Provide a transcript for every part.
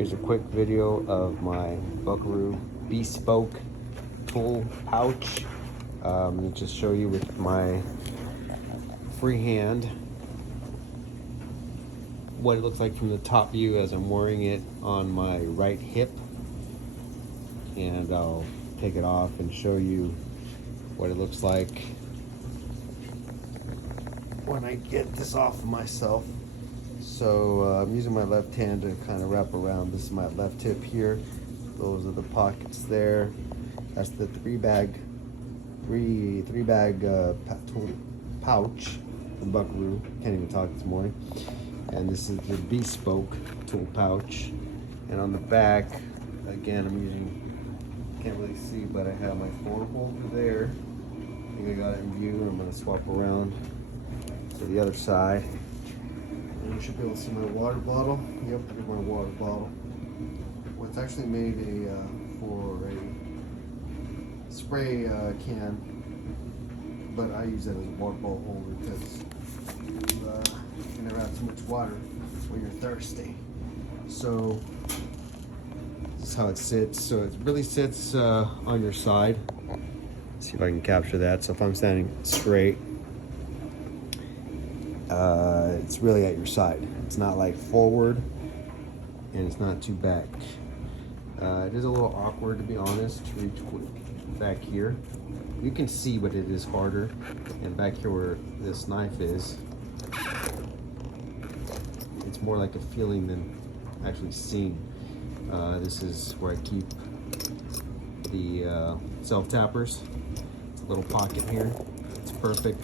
Here's a quick video of my Buckaroo bespoke tool pouch. Let me just show you with my free hand what it looks like from the top view as I'm wearing it on my right hip, and I'll take it off and show you what it looks like when I get this off of myself. So I'm using my left hand to kind of wrap around. This is my left hip here. Those are the pockets there. That's the three bag tool pouch from Buckaroo. Can't even talk this morning. And this is the bespoke tool pouch. And on the back, again, I'm using, can't really see, but I have my phone holder there. I think I got it in view. I'm going to swap around to the other side. And you should be able to see my water bottle. Yep, here's my water bottle. Well, it's actually made for a spray can, but I use that as a water bottle holder because you never have too much water when you're thirsty. So this is how it sits. So it really sits on your side. Let's see if I can capture that. So if I'm standing straight, it's really at your side. It's not like forward, and it's not too back. It is a little awkward, to be honest, to reach back here. You can see, but it is harder. And back here where this knife is, it's more like a feeling than actually seeing. This is where I keep the self-tappers. It's a little pocket here. It's perfect.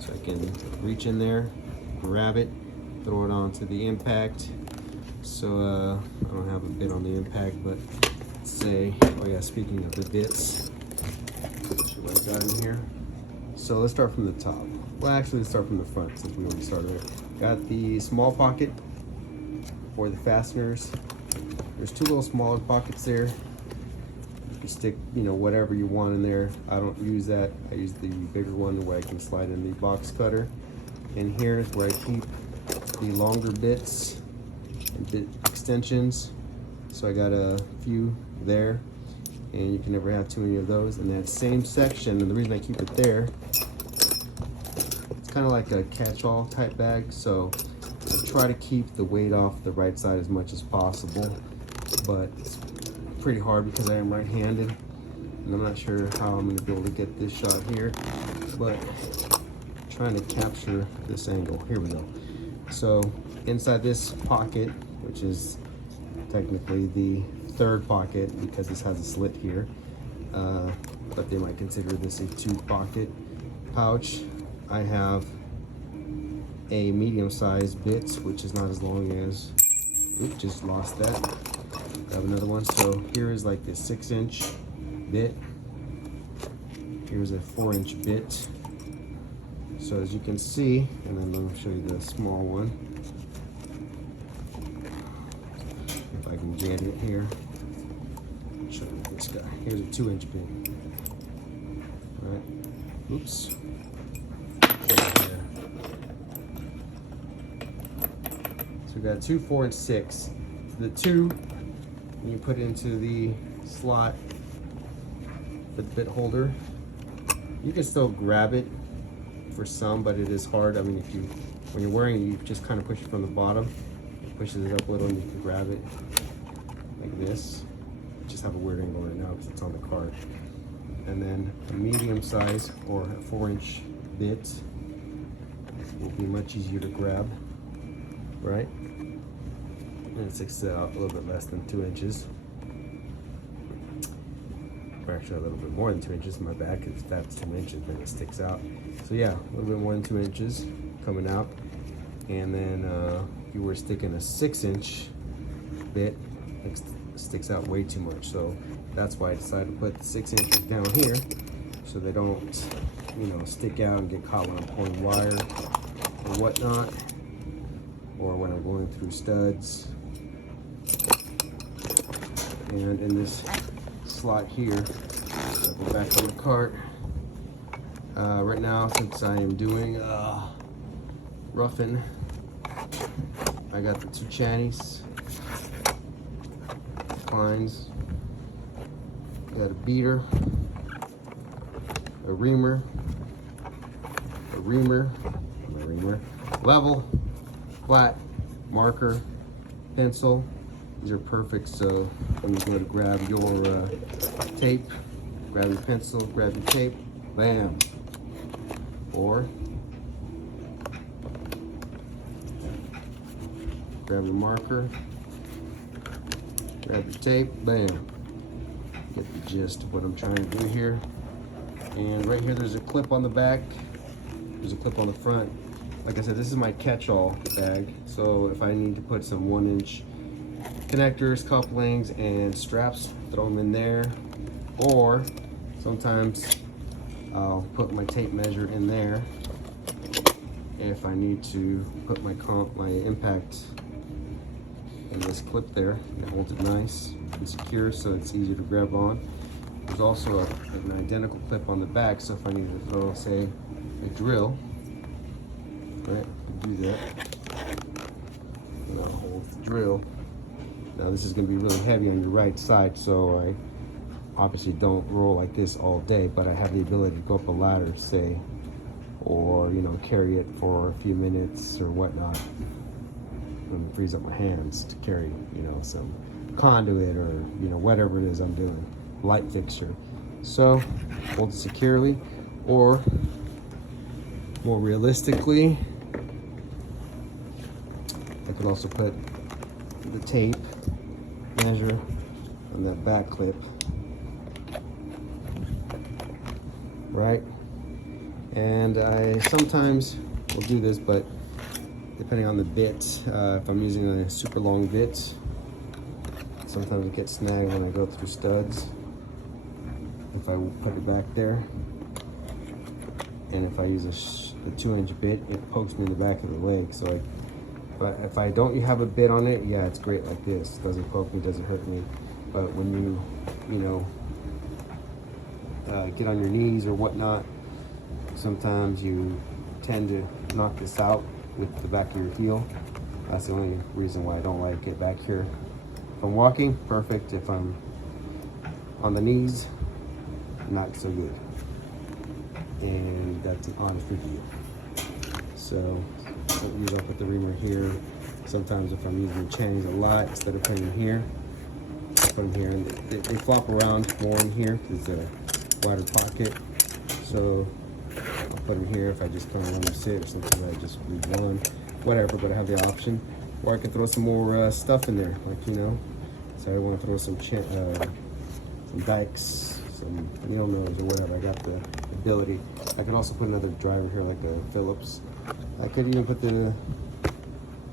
So I can reach in there, grab it, throw it onto the impact. So I don't have a bit on the impact, but let's say, oh yeah, speaking of the bits, show what I got in here. So let's start from the top. Well, actually, let's start from the front since we already started there. Got the small pocket for the fasteners. There's two little smaller pockets there. You can stick, whatever you want in there. I don't use that. I use the bigger one where I can slide in the box cutter. And here is where I keep the longer bits and bit extensions. So I got a few there, and you can never have too many of those. In that same section, and the reason I keep it there, it's kind of like a catch-all type bag. So I try to keep the weight off the right side as much as possible, but it's pretty hard because I am right-handed, and I'm not sure how I'm going to be able to get this shot here, but trying to capture this angle. Here we go. So inside this pocket, which is technically the third pocket because this has a slit here, but they might consider this a two-pocket pouch, I have a medium-sized bit, which is not as long as, oops, just lost that. I have another one. So here is like the 6-inch bit. Here's a 4-inch bit. So as you can see, and then let me show you the small one. If I can get it here. I'll show you this guy. Here's a 2-inch bit. All right. Oops. So we got 2, 4, and 6. The 2, when you put it into the slot, the bit holder, you can still grab it for some, but it is hard. I mean, when you're wearing it, you just kind of push it from the bottom. It pushes it up a little, and you can grab it like this. Just have a weird angle right now because it's on the card. And then a medium size or a 4-inch bit will be much easier to grab, right? And it sticks out a little bit less than 2 inches. Or actually a little bit more than 2 inches. My back is that's 2 inches, then it sticks out. So yeah, a little bit more than 2 inches coming out. And then if you were sticking a 6-inch bit, it sticks out way too much. So that's why I decided to put the 6 inches down here so they don't, stick out and get caught when I'm pulling wire or whatnot, or when I'm going through studs. And in this slot here, I'll go back on the cart. Right now, since I am doing roughing, I got the two channies Fines. Got a beater, a reamer, level, flat, marker, pencil. These are perfect. So when you go to grab your tape, grab your pencil, grab your tape, bam. Or grab your marker, grab your tape, bam. Get the gist of what I'm trying to do here. And right here there's a clip on the back, there's a clip on the front. Like I said, this is my catch-all bag, so if I need to put some 1-inch connectors, couplings, and straps, throw them in there. Or sometimes I'll put my tape measure in there if I need to put my impact in this clip there. It holds it nice and secure, so it's easier to grab on. There's also an identical clip on the back, so if I need to throw, say, a drill, right, do that. And I'll hold the drill. Now this is going to be really heavy on your right side, so I obviously don't roll like this all day, but I have the ability to go up a ladder, say, or carry it for a few minutes or whatnot, and frees up my hands to carry some conduit or whatever it is I'm doing, light fixture. So hold it securely, or more realistically, I could also put the tape measure on that back clip, right? And I sometimes will do this, but depending on the bit, if I'm using a super long bit, sometimes it gets snagged when I go through studs. If I put it back there, and if I use a 2-inch bit, it pokes me in the back of the leg. So but if I don't have a bit on it, yeah, it's great like this. Doesn't poke me, doesn't hurt me. But when you get on your knees or whatnot, sometimes you tend to knock this out with the back of your heel. That's the only reason why I don't like it back here. If I'm walking, perfect. If I'm on the knees, not so good. And that's an honest review. So I'll put the reamer here. Sometimes if I'm using chains a lot, instead of putting them here, I put them here, and they flop around more in here because it's a wider pocket. So I'll put them here if I just kind of want to sit, or something I just leave one, whatever. But I have the option, or I can throw some more stuff in there, like So I want to throw some dikes, some needle nose, or whatever. I got the ability. I can also put another driver here, like a Phillips. I could even put the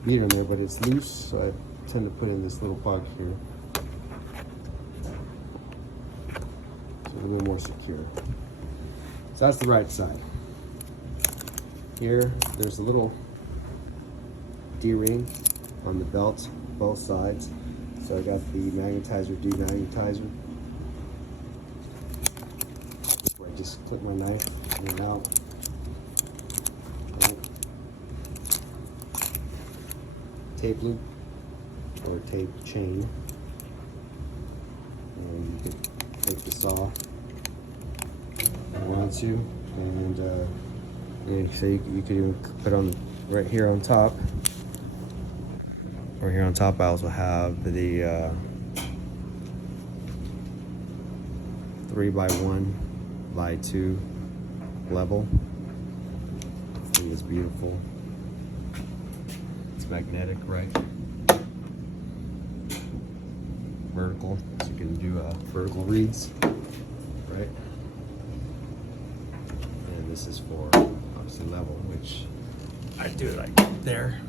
beater in there, but it's loose, so I tend to put in this little pocket here. So a little more secure. So that's the right side. Here, there's a little D-ring on the belt, both sides. So I got the magnetizer, demagnetizer. Where I just clip my knife in and out. Right. Tape loop or tape chain. And you can take the saw if you want to, and so you could even put on right here on top. Or here on top, I also have the 3x1x2 level. I think it's beautiful. It's magnetic, right? Vertical, so you can do vertical reads, right? And this is for obviously level, which I do like there.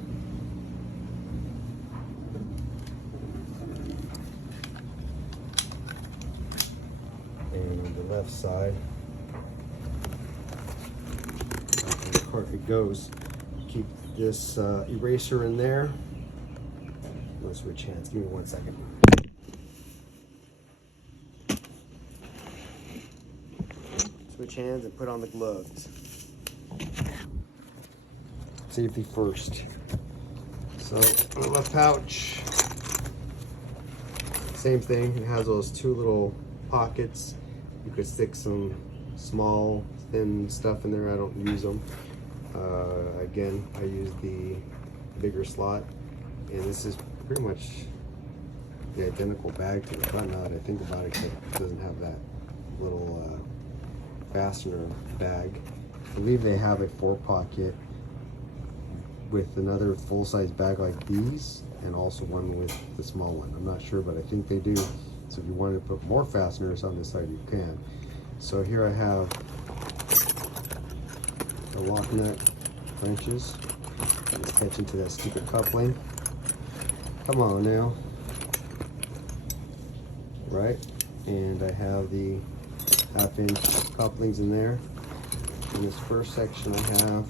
And on the left side, it goes. Keep this eraser in there. We'll switch hands. Give me 1 second. Switch hands and put on the gloves. Safety first. So, the left pouch, Same thing, it has those two little pockets. You could stick some small, thin stuff in there. I don't use them. Again, I use the bigger slot, and this is pretty much the identical bag to the front. Now that I think about it, except it doesn't have that little fastener bag. I believe they have a 4-pocket with another full-size bag like these, and also one with the small one. I'm not sure, but I think they do. So if you wanted to put more fasteners on this side, you can. So here I have the lock nut wrenches. Let's catch into that stupid coupling. Come on now. Right? And I have the 1/2-inch couplings in there. In this first section I have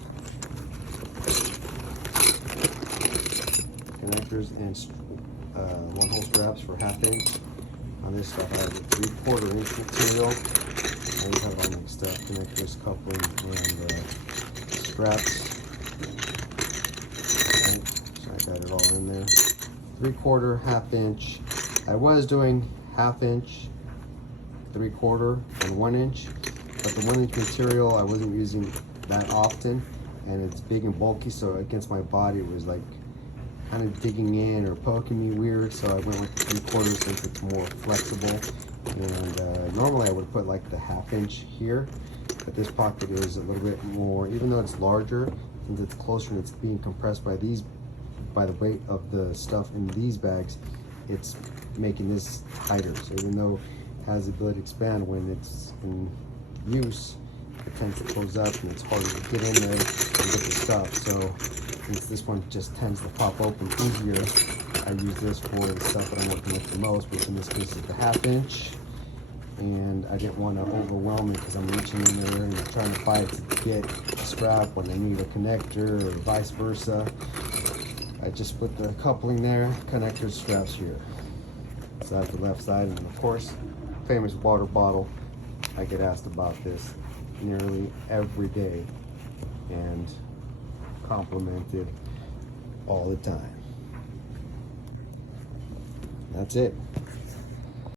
connectors and 1-hole straps for 1/2-inch. On this stuff I have a 3/4-inch material. And you have it all mixed up, connectors, coupling, and straps. Right. So I got it all in there. 3/4, 1/2-inch. I was doing 1/2-inch, 3/4, and 1-inch, but the 1-inch material I wasn't using that often, and it's big and bulky, so against my body it was like kind of digging in or poking me weird, so I went with 3/4 since it's more flexible. And normally I would put like the 1/2-inch here, but this pocket is a little bit more, even though it's larger, since it's closer and it's being compressed by the weight of the stuff in these bags, it's making this tighter. So even though it has the ability to expand when it's in use, it tends to close up and it's harder to get in there and get the stuff. So since this one just tends to pop open easier, I use this for the stuff that I'm working with the most, which in this case is the 1/2-inch. And I didn't want to overwhelm it because I'm reaching in there and trying to fight to get a strap when I need a connector or vice versa. I just put the coupling there, connectors, straps here. So that's the left side, and of course, famous water bottle. I get asked about this nearly every day and complimented all the time. That's it.